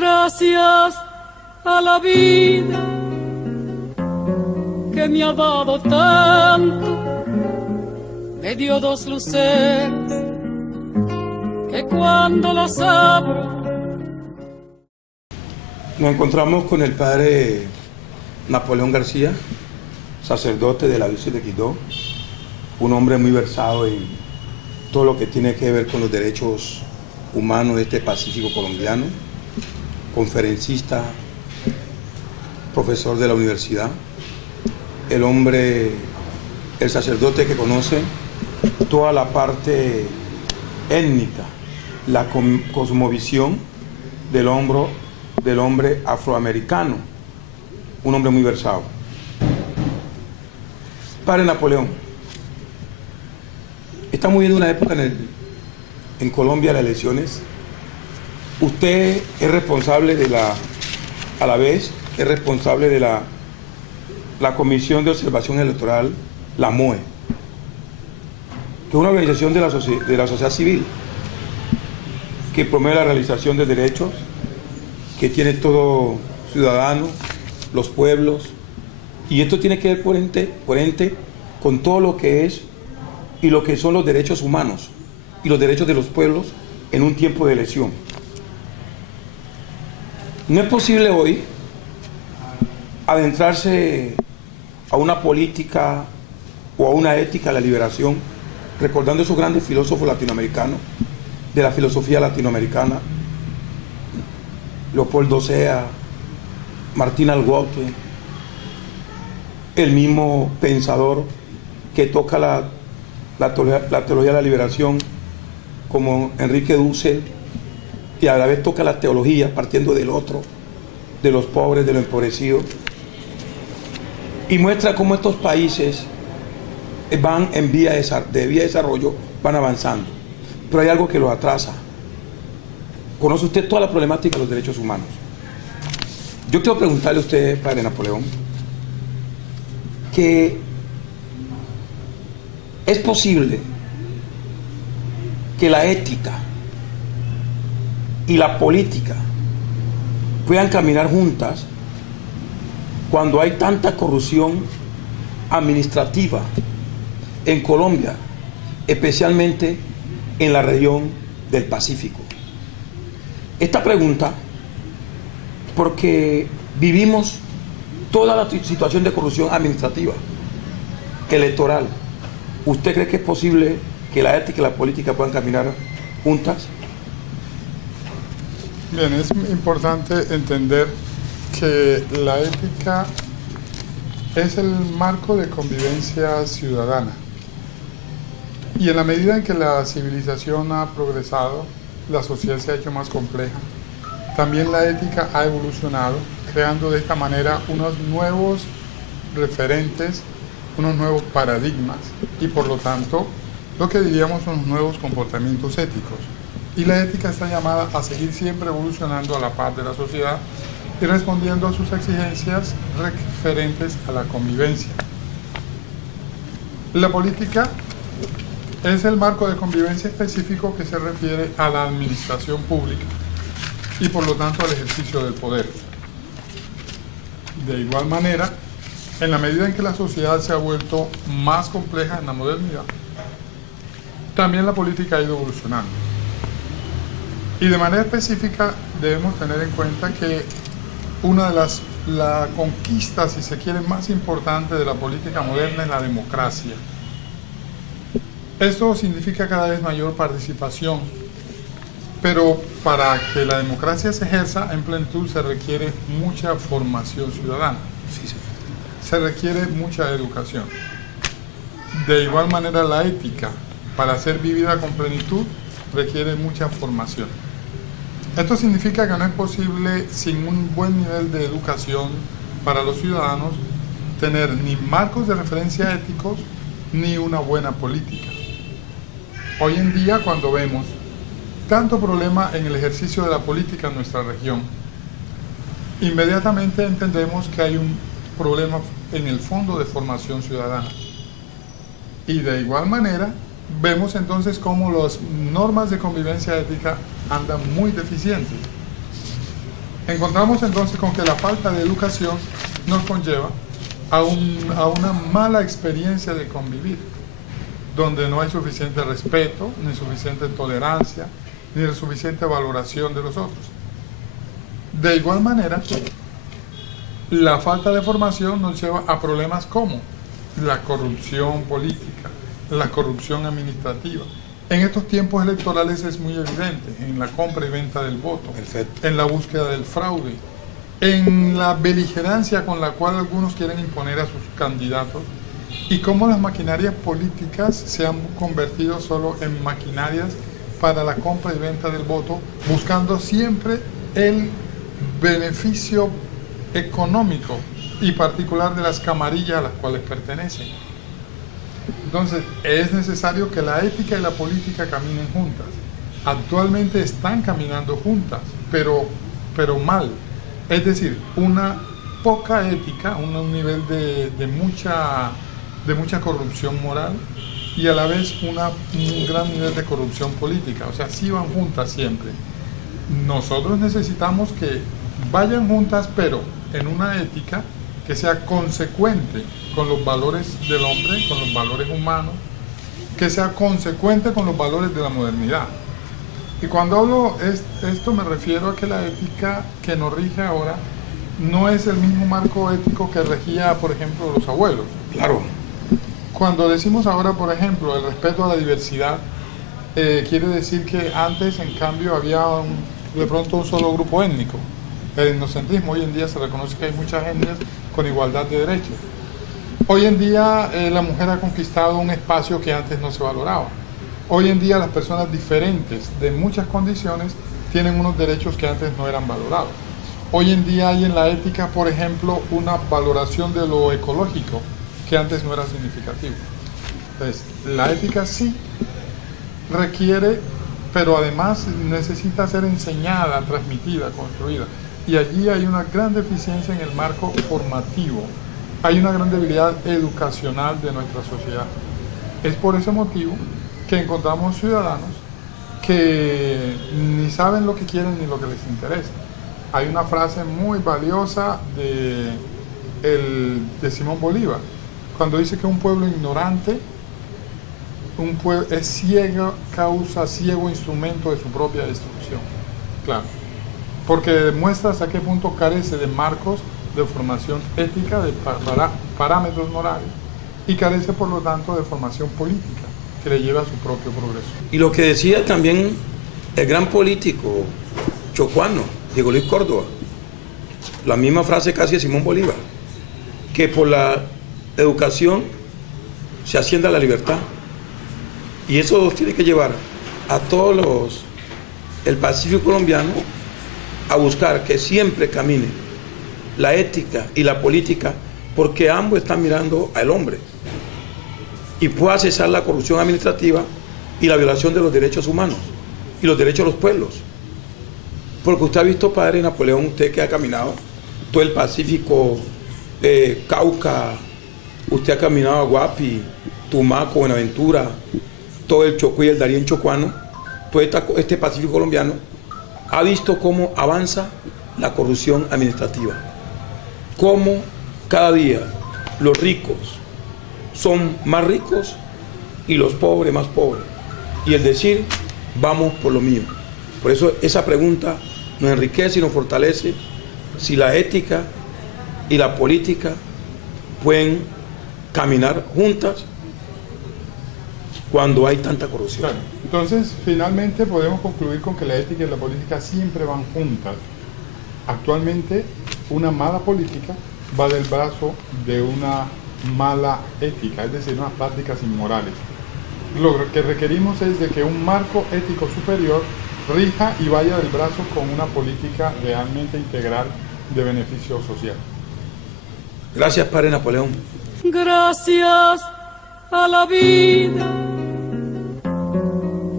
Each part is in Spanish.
Gracias a la vida que me ha dado tanto, me dio dos luceros que cuando las abro. Nos encontramos con el padre Napoleón García, sacerdote de la diócesis de Quibdó, un hombre muy versado en todo lo que tiene que ver con los derechos humanos de este Pacífico colombiano, conferencista, profesor de la universidad, el sacerdote que conoce toda la parte étnica, la cosmovisión del hombre afroamericano, un hombre muy versado. Padre Napoleón, estamos viviendo una época en Colombia, las elecciones. Usted es responsable a la vez es responsable de la Comisión de Observación Electoral, la MOE, que es una organización de la sociedad civil que promueve la realización de derechos que tiene todo ciudadano, los pueblos, y esto tiene que ver por ente con todo lo que es y lo que son los derechos humanos y los derechos de los pueblos en un tiempo de elección. No es posible hoy adentrarse a una política o a una ética de la liberación recordando esos grandes filósofos latinoamericanos de la filosofía latinoamericana, Leopoldo Sea, Martín Algoque, el mismo pensador que toca la teología de la liberación como Enrique Dussel, y a la vez toca la teología partiendo del otro, de los pobres, de los empobrecidos, y muestra cómo estos países van en vía de desarrollo, van avanzando, pero hay algo que los atrasa. Conoce usted toda la problemática de los derechos humanos. Yo quiero preguntarle a usted, padre Napoleón, que es posible que la ética y la política puedan caminar juntas cuando hay tanta corrupción administrativa en Colombia, especialmente en la región del Pacífico. Esta pregunta, porque vivimos toda la situación de corrupción administrativa, electoral. ¿Usted cree que es posible que la ética y la política puedan caminar juntas? Bien, es importante entender que la ética es el marco de convivencia ciudadana. Y en la medida en que la civilización ha progresado, la sociedad se ha hecho más compleja. También la ética ha evolucionado, creando de esta manera unos nuevos referentes, unos nuevos paradigmas y por lo tanto lo que diríamos son nuevos comportamientos éticos. Y la ética está llamada a seguir siempre evolucionando a la par de la sociedad y respondiendo a sus exigencias referentes a la convivencia. La política es el marco de convivencia específico que se refiere a la administración pública y por lo tanto al ejercicio del poder. De igual manera, en la medida en que la sociedad se ha vuelto más compleja en la modernidad, también la política ha ido evolucionando. Y de manera específica debemos tener en cuenta que una de las conquistas, si se quiere, más importantes de la política moderna es la democracia. Esto significa cada vez mayor participación, pero para que la democracia se ejerza en plenitud se requiere mucha formación ciudadana, se requiere mucha educación. De igual manera la ética, para ser vivida con plenitud, requiere mucha formación. Esto significa que no es posible, sin un buen nivel de educación para los ciudadanos, tener ni marcos de referencia éticos ni una buena política. Hoy en día, cuando vemos tanto problema en el ejercicio de la política en nuestra región, inmediatamente entendemos que hay un problema en el fondo de formación ciudadana. Y de igual manera, vemos entonces cómo las normas de convivencia ética andan muy deficientes. Encontramos entonces con que la falta de educación nos conlleva a una mala experiencia de convivir, donde no hay suficiente respeto, ni suficiente tolerancia, ni suficiente valoración de los otros. De igual manera, la falta de formación nos lleva a problemas como la corrupción política, la corrupción administrativa. En estos tiempos electorales es muy evidente, en la compra y venta del voto, Perfecto. en la búsqueda del fraude, en la beligerancia con la cual algunos quieren imponer a sus candidatos, y cómo las maquinarias políticas se han convertido solo en maquinarias para la compra y venta del voto, buscando siempre el beneficio económico y particular de las camarillas a las cuales pertenecen. Entonces, es necesario que la ética y la política caminen juntas. Actualmente están caminando juntas, pero mal. Es decir, una poca ética, un nivel de mucha corrupción moral y a la vez un gran nivel de corrupción política. O sea, sí van juntas siempre. Nosotros necesitamos que vayan juntas, pero en una ética que sea consecuente con los valores del hombre, con los valores humanos, que sea consecuente con los valores de la modernidad. Y cuando hablo esto me refiero a que la ética que nos rige ahora no es el mismo marco ético que regía, por ejemplo, los abuelos. Claro. Cuando decimos ahora, por ejemplo, el respeto a la diversidad, quiere decir que antes, en cambio, había de pronto un solo grupo étnico. El etnocentrismo, hoy en día se reconoce que hay muchas etnias con igualdad de derechos. Hoy en día la mujer ha conquistado un espacio que antes no se valoraba. Hoy en día las personas diferentes de muchas condiciones tienen unos derechos que antes no eran valorados. Hoy en día hay en la ética, por ejemplo, una valoración de lo ecológico que antes no era significativo. Entonces, la ética sí requiere, pero además necesita ser enseñada, transmitida, construida. Y allí hay una gran deficiencia en el marco formativo. Hay una gran debilidad educacional de nuestra sociedad. Es por ese motivo que encontramos ciudadanos que ni saben lo que quieren ni lo que les interesa. Hay una frase muy valiosa de Simón Bolívar, cuando dice que un pueblo ignorante es ciego instrumento de su propia destrucción. Claro, porque demuestra hasta qué punto carece de marcos de formación ética, de parámetros morales, y carece por lo tanto de formación política que le lleve a su propio progreso. Y lo que decía también el gran político chocuano, Diego Luis Córdoba, la misma frase casi de Simón Bolívar, que por la educación se asciende a la libertad. Y eso tiene que llevar a todos el Pacífico colombiano a buscar que siempre camine la ética y la política, porque ambos están mirando al hombre y pueda cesar la corrupción administrativa y la violación de los derechos humanos y los derechos de los pueblos. Porque usted ha visto, padre Napoleón, usted que ha caminado todo el Pacífico, Cauca, usted ha caminado a Guapi, Tumaco, Buenaventura, todo el Chocó y el Darién chocuano, todo este Pacífico colombiano, ha visto cómo avanza la corrupción administrativa, cómo cada día los ricos son más ricos y los pobres más pobres, y el decir, vamos por lo mío. Por eso esa pregunta nos enriquece y nos fortalece si la ética y la política pueden caminar juntas cuando hay tanta corrupción. Claro. Entonces, finalmente podemos concluir con que la ética y la política siempre van juntas. Actualmente, una mala política va del brazo de una mala ética, es decir, unas prácticas inmorales. Lo que requerimos es de que un marco ético superior rija y vaya del brazo con una política realmente integral de beneficio social. Gracias, padre Napoleón. Gracias a la vida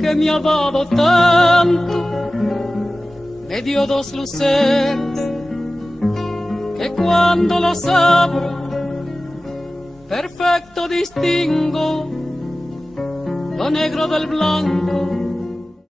que me ha dado tanto, me dio dos luceres que cuando las abro perfecto distingo lo negro del blanco